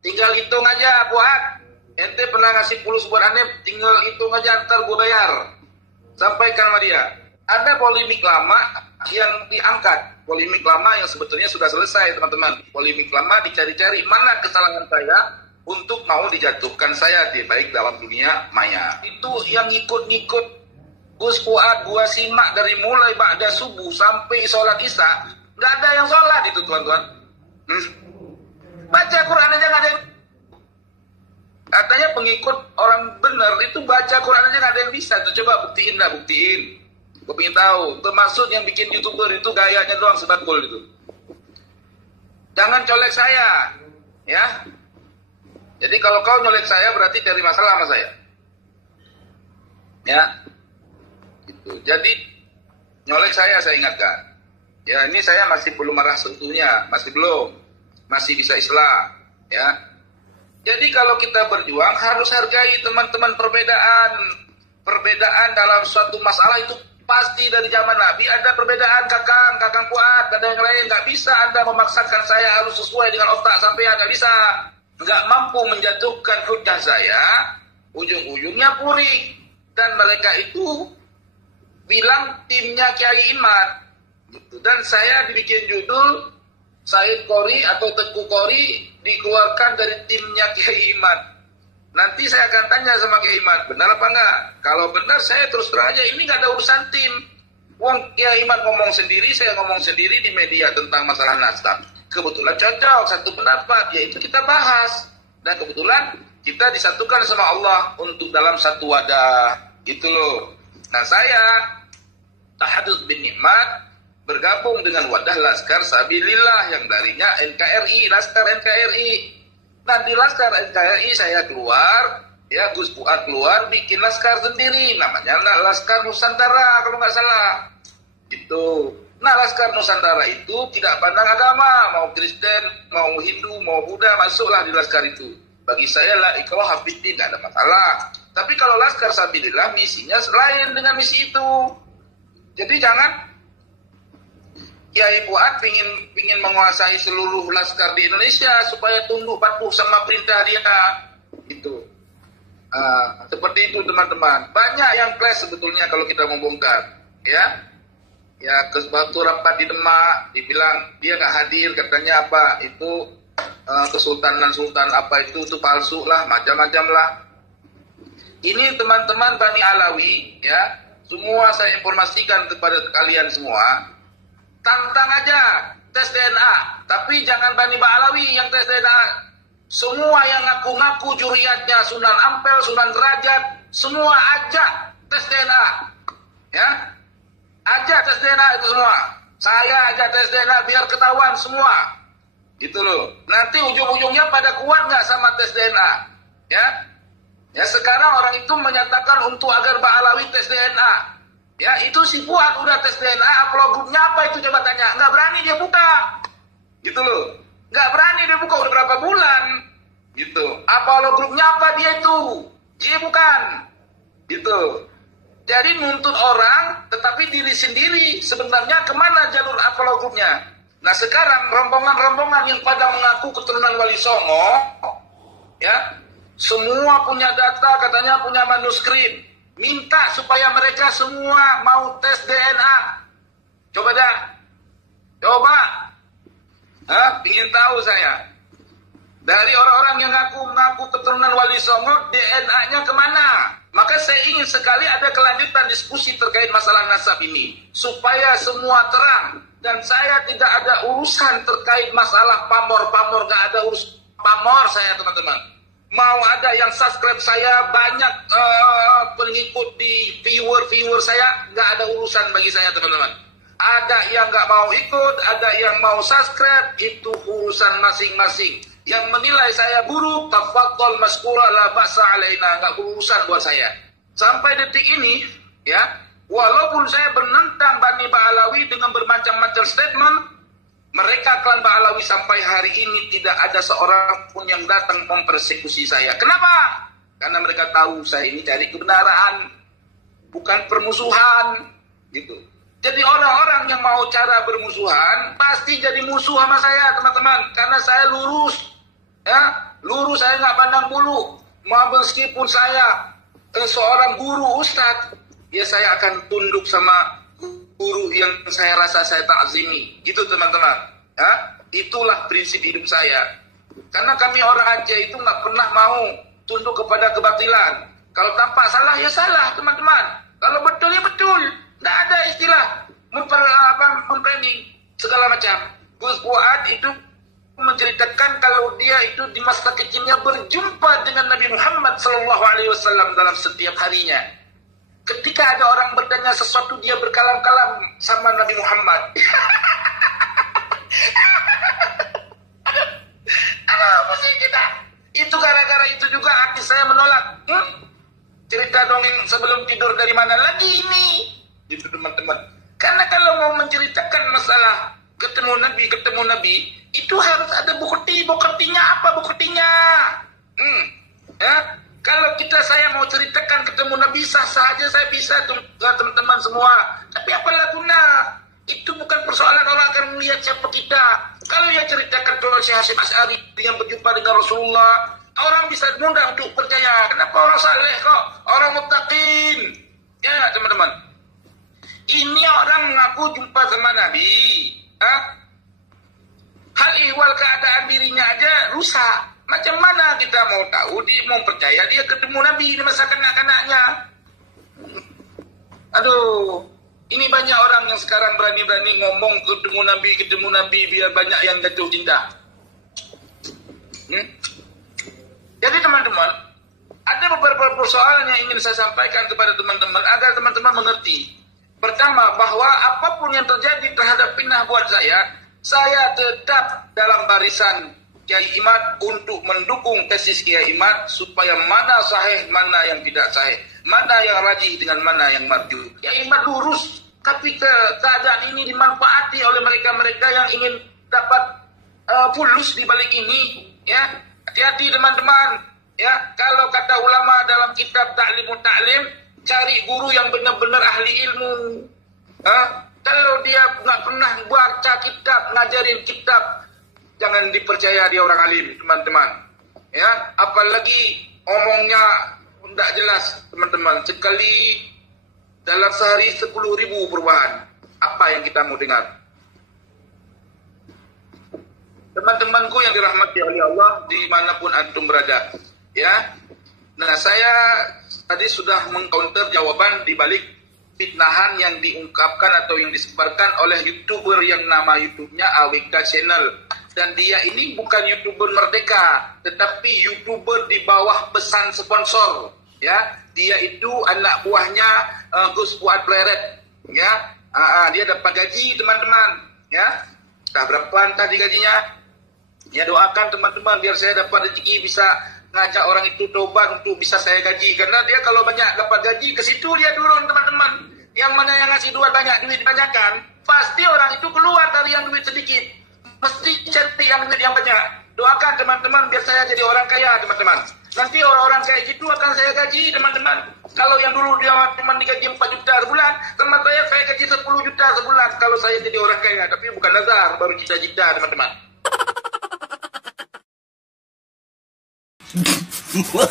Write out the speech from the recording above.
Tinggal hitung aja, Fuad. Ente pernah ngasih pulus buat aneh, tinggal hitung aja, ntar gue bayar. Sampaikan sama dia. Ada polemik lama yang diangkat. Polemik lama yang sebetulnya sudah selesai, teman-teman. Polemik lama dicari-cari mana kesalahan saya untuk mau dijatuhkan saya di baik dalam dunia maya. Itu yang ngikut-ngikut Gus Fuad, gua simak dari mulai ba'da subuh sampai sholat isya. Nggak ada yang sholat itu, tuan-tuan. Baca Quran aja nggak ada yang... Katanya pengikut orang benar itu baca Quran aja nggak ada yang bisa. Tuh, coba buktiin dah, buktiin. Gue pengen tahu. Termasuk yang bikin YouTuber itu gayanya doang sebatul itu. Jangan colek saya, ya. Jadi kalau kau nyolek saya berarti cari masalah sama saya, ya. Gitu. Jadi nyolek saya ingatkan. Ya ini saya masih belum marah seutuhnya, masih belum, masih bisa islah, ya. Jadi kalau kita berjuang harus hargai teman-teman perbedaan dalam suatu masalah itu pasti dari zaman Nabi ada perbedaan kakang Fuad, ada yang lain, nggak bisa Anda memaksakan saya harus sesuai dengan otak sampean, nggak bisa, nggak mampu menjatuhkan hujah saya, ujung-ujungnya puri dan mereka itu bilang timnya Kiai Imad, gitu. Dan saya dibikin judul Said Qori atau Teguh Qori dikeluarkan dari timnya Kiai Imad. Nanti saya akan tanya sama Kiai Imad, benar apa enggak? Kalau benar saya terus terang aja, ini enggak ada urusan tim. Wong Kiai Imad ngomong sendiri, saya ngomong sendiri di media tentang masalah nasab. Kebetulan cocok satu pendapat, yaitu kita bahas. Dan kebetulan kita disatukan sama Allah untuk dalam satu wadah. Gitu loh. Nah saya, Tahadus bin Nikmat, bergabung dengan wadah Laskar Sabilillah yang darinya NKRI, Laskar NKRI. Nah di Laskar NKRI saya keluar, ya Gus Fuad keluar, bikin Laskar sendiri, namanya Laskar Nusantara kalau nggak salah. Itu. Nah Laskar Nusantara itu tidak pandang agama, mau Kristen, mau Hindu, mau Buddha, masuklah di Laskar itu. Bagi saya la ikrah fiddin, tidak ada masalah. Tapi kalau Laskar Sabilillah misinya lain dengan misi itu. Jadi jangan Kiai Fuad pingin menguasai seluruh laskar di Indonesia supaya tunduk patuh sama perintah dia, gitu. Seperti itu teman-teman. Banyak yang clash sebetulnya kalau kita membongkar, ya. Ya waktu rapat di Demak, dibilang dia nggak hadir, katanya apa itu kesultanan sultan apa itu palsu lah, macam-macam lah. Ini teman-teman Bani Alawi, ya, semua saya informasikan kepada kalian semua. Tantang aja tes DNA, tapi jangan Bani Ba'alawi yang tes DNA. Semua yang ngaku-ngaku juriyatnya Sunan Ampel, Sunan Derajat, semua ajak tes DNA, ya, ajak tes DNA itu semua. Saya ajak tes DNA biar ketahuan semua, gitu loh. Nanti ujung-ujungnya pada kuat nggak sama tes DNA, ya? Ya sekarang orang itu menyatakan untuk agar Ba'alawi tes DNA. Ya itu si Fuad udah tes DNA, upload grupnya apa itu coba tanya. Nggak berani dia buka. Gitu loh. Nggak berani dia buka udah berapa bulan. Gitu. Upload grupnya apa dia itu? Dia bukan. Gitu. Jadi nuntut orang tetapi diri sendiri sebenarnya kemana jalur upload grupnya. Nah sekarang rombongan-rombongan yang pada mengaku keturunan Wali Songo, ya, semua punya data, katanya punya manuskrip. Minta supaya mereka semua mau tes DNA. Coba dah. Coba. Ingin tahu saya. Dari orang-orang yang ngaku keturunan Wali Songo, DNA-nya kemana? Maka saya ingin sekali ada kelanjutan diskusi terkait masalah nasab ini. Supaya semua terang. Dan saya tidak ada urusan terkait masalah pamor-pamor. Gak ada urus pamor saya teman-teman. Mau ada yang subscribe saya banyak, pengikut di viewer saya, nggak ada urusan bagi saya teman-teman. Ada yang nggak mau ikut, ada yang mau subscribe, itu urusan masing-masing. Yang menilai saya buruk, tafadhol maskura la ba'sa alaina, nggak urusan buat saya. Sampai detik ini, ya, walaupun saya menentang Bani Ba'alawi dengan bermacam-macam statement, mereka klan Ba'alawi sampai hari ini tidak ada seorang pun yang datang mempersekusi saya. Kenapa? Karena mereka tahu saya ini cari kebenaran, bukan permusuhan, gitu. Jadi orang-orang yang mau cara bermusuhan pasti jadi musuh sama saya, teman-teman. Karena saya lurus, ya. lurus, saya nggak pandang bulu. Meskipun saya seorang guru ustadz, ya saya akan tunduk sama guru yang saya rasa saya takzimi. Gitu teman-teman. Ya, itulah prinsip hidup saya. Karena kami orang Aceh itu nggak pernah mau tunduk kepada kebatilan. Kalau tampak salah ya salah teman-teman. Kalau betul ya betul. Nggak ada istilah memframing segala macam. Gus Fuad itu menceritakan kalau dia itu di masa kecilnya berjumpa dengan Nabi Muhammad SAW dalam setiap harinya. Ketika ada orang bertanya sesuatu, dia berkalam-kalam sama Nabi Muhammad. Apa sih kita? Itu gara-gara itu juga hati saya menolak. Cerita dongeng sebelum tidur dari mana lagi ini? Itu teman-teman. Karena kalau mau menceritakan masalah ketemu Nabi, itu harus ada buktinya apa buktinya? Ya, kalau saya mau ceritakan ketemu Nabi sah-sah aja saya bisa teman-teman semua. Tapi apalah guna? Itu bukan persoalan orang akan melihat siapa kita. Kalau yang ceritakan kalau Syekh Hasyim Asy'ari yang berjumpa dengan Rasulullah, orang bisa mudah untuk percaya. Kenapa orang saleh kok? Orang muttaqin. Ya teman-teman. Ini orang mengaku jumpa sama Nabi. Hal ihwal keadaan dirinya aja rusak. Macam mana kita mau tahu dia mau percaya dia ketemu Nabi di masa kanak-kanaknya? Aduh, ini banyak orang yang sekarang berani-berani ngomong ketemu Nabi biar banyak yang jatuh cinta. Jadi teman-teman, ada beberapa persoalan yang ingin saya sampaikan kepada teman-teman agar teman-teman mengerti. Pertama, bahwa apapun yang terjadi terhadap fitnah buat saya tetap dalam barisan Kiai Imad untuk mendukung tesis Kiai Imad supaya mana sahih, mana yang tidak sahih, mana yang rajih dengan mana yang marjuh. Kiai Imad lurus, tapi keadaan ini dimanfaati oleh mereka-mereka yang ingin dapat fulus di balik ini. Ya, hati-hati teman-teman. Ya, kalau kata ulama dalam kitab Ta'limut Ta'lim, cari guru yang benar-benar ahli ilmu. Kalau dia nggak pernah baca kitab, ngajarin kitab, jangan dipercaya dia orang alim, teman-teman. Ya, apalagi omongnya tidak jelas, teman-teman. Sekali dalam sehari 10.000 perubahan. Apa yang kita mau dengar? Teman-temanku yang dirahmati oleh Allah dimanapun antum berada. Ya, nah saya tadi sudah mengcounter jawaban di balik fitnahan yang diungkapkan atau yang disebarkan oleh YouTuber yang nama YouTube-nya AWK Channel. Dan dia ini bukan YouTuber merdeka, tetapi YouTuber di bawah pesan sponsor. Ya, dia itu anak buahnya Gus Fuad Pleret. Ya, dia dapat gaji teman-teman. Ya, berapa tadi gajinya? Ya, doakan teman-teman biar saya dapat rezeki bisa ngajak orang itu tobat untuk bisa saya gaji. Karena dia kalau banyak dapat gaji, ke situ dia turun teman-teman. Yang mana yang ngasih duit banyakan, pasti orang itu keluar dari yang duit sedikit. Mesti cari yang duit yang banyak. Doakan teman-teman biar saya jadi orang kaya teman-teman. Nanti orang-orang kayak gitu akan saya gaji teman-teman. Kalau yang dulu dia cuma digaji 4 juta sebulan, teman saya gaji 10 juta sebulan. Kalau saya jadi orang kaya, tapi bukan nazar, baru cita-cita teman-teman. Wah,